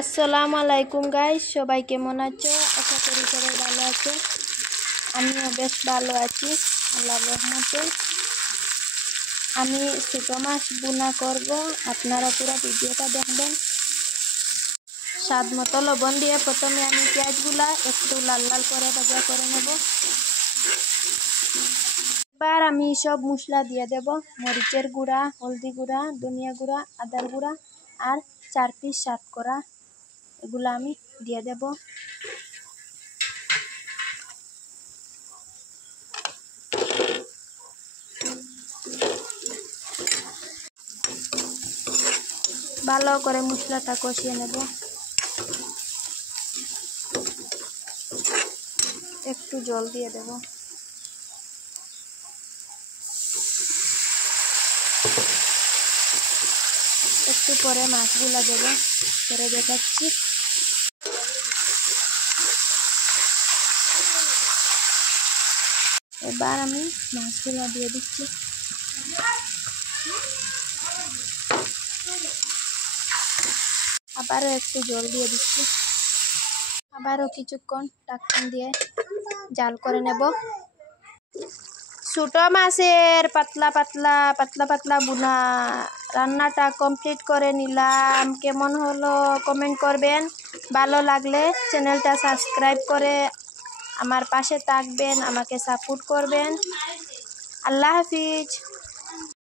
আসসালামু আলাইকুম গাইস, সবাই কেমন আছো? আশা করি সবাই ভালো আছো। আমিও বেশ ভালো আছি আল্লাহর রহমতে। আমি ছোটো মাছ বোনা করব, আপনারা পুরো ভিডিওটা দেখবেন। স্বাদ মতো লবণ দিয়ে প্রথমে আমি পেঁয়াজগুলা একটু লাল লাল করে ভাজা করে নেব। এবার আমি সব মশলা দিয়ে দেব। মরিচের গুঁড়া, হলদি গুঁড়া, ধনিয়া গুঁড়া, আদার গুঁড়া আর 4 পিস সাত করা, এগুলো আমি দিয়ে দেব। ভালো করে মশলাটা কষিয়ে নেব। একটু জল দিয়ে দেব। একটু পরে মাছগুলা দেব, করে দেখাচ্ছি। এবার আমি মাছগুলা দিয়ে দিচ্ছি। আবারও একটু জল দিয়ে দিচ্ছি। আবারও কিছুক্ষণ ঢাকনা দিয়ে জাল করে নেব। ছোট মাছের পাতলা পাতলা বুনা রান্নাটা কমপ্লিট করে নিলাম। কেমন হলো কমেন্ট করবেন। ভালো লাগলে চ্যানেলটা সাবস্ক্রাইব করে আমার পাশে থাকবেন, আমাকে সাপোর্ট করবেন। আল্লাহ হাফিজ।